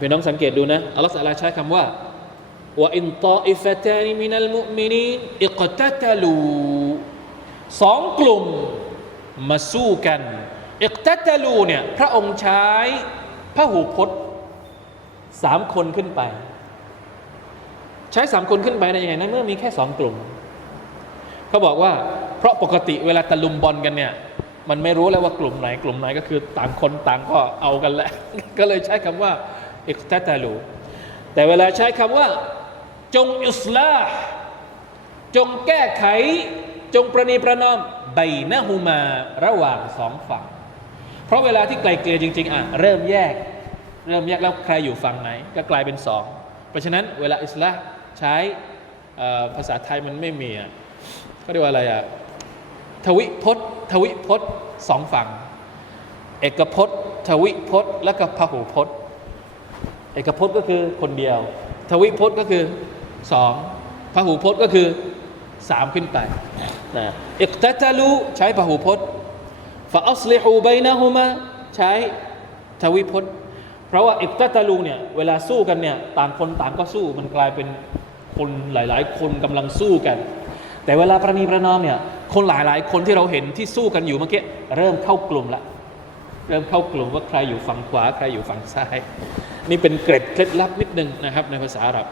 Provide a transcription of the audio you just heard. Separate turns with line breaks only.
พี่น้องสังเกตดูนะอัลลอฮฺสัลลาใช้คำว่าว่าอินตออิฟตานีมินัลมุมินีนอิกตัตลูสองกลุ่มมาสู้กันอิกตัตลูเนี่ยพระองค์ใช้พระหูพจน์สามคนขึ้นไป ใช้สามคนขึ้นไปได้ยังไงในเมื่อมีแค่สองกลุ่มเขาบอกว่า เพราะปกติเวลาตะลุมบอลกันเนี่ยมันไม่รู้แล้วว่ากลุ่มไหนกลุ่มไหนก็คือต่างคนต่างก็เอากันแหละก็เลยใช้คำว่า อิกตัตลู แต่เวลาใช้คำว่า จงอิสลาห์จงแก้ไข จงประนีประนอมใบนะฮูมาระหว่างสองฝั่ง เพราะเวลาที่ไกลเกลี่ยจริง ๆ อะ เริ่มแยก เริ่มแยกแล้วใครอยู่ฝั่งไหน ก็กลายเป็นสอง เพราะฉะนั้นเวลาอิสลาห์ใช้ภาษาไทยมันไม่มีอะเขาเรียกว่าอะไรอะทวิพจน์ทวิพจน์สองฝั่ง เอกพจน์ ทวิพจน์ และก็พหูพจน์ เอกพจน์ก็คือคนเดียว ทวิพจน์ก็คือสองพหูพจน์ก็คือสามขึ้นไปนะอิกตัตลูใช้พหูพจน์ฟาอัสลิฮูบัยนะฮุมาใช้ทวิพจน์ เพราะว่าอิกตัตลูเนี่ยเวลาสู้กันเนี่ยต่างคนต่างก็สู้มันกลายเป็นคนหลาย ๆ คนกำลังสู้กัน แต่เวลาประนีประนอมเนี่ยคนหลายๆ คนที่เราเห็นที่สู้กันอยู่เมื่อกี้เริ่มเข้ากลุ่มละ เริ่มเข้ากลุ่มว่าใครอยู่ฝั่งขวา ใครอยู่ฝั่งซ้าย นี่เป็นเกร็ดเคล็ดลับนิดนึงนะครับในภาษาอาหรับ